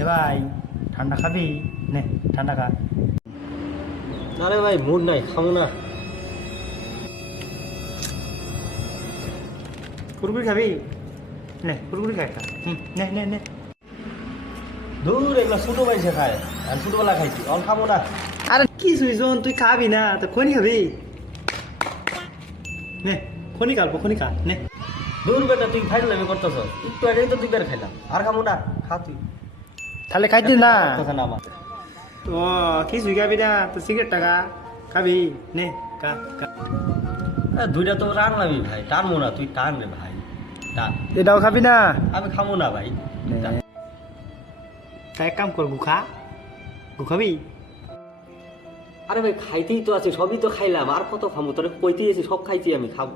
এ ভাই ঠান্ডা খাবি? নে ঠান্ডা খা। না রে ভাই, মুড নাই, খাবো না। কুরকুরি খাবি? নে কুরকুরি খাই খা। নে নে নে। দূর, এগুলো ছোটো মানুষে খায়, আমি ছোটোবেলা খাইছি, অন খাবো না। আরে কি সুইজন, তুই খাবি না তো খনি খাবি? নে খনি খাবো, খনি খা নে। দূর বেটা, তুই খাইলে আমি করতেছ, একটু আগেই তো 2 বার খাইলাম, আর খাবো না, খা তুই। তাহলে খাইতে না। কথা না আমার। ও কি সুই খাবি না তো সিগারেট টাকা খাবি? নে খা খা। 2টা তো রানলামই ভাই, টানবো না, তুই টান রে ভাই, টান। এটাও খাবি না? আমি খাবো না ভাই। টান। তা এক কাম কর, গু খা। গু খাবি? আরে ভাই, খাইতেই তো আছে, সবই তো খাইলাম, আর কত খাবো? তোরে কইতেই আছি, সব খাইছি আমি, খাবো।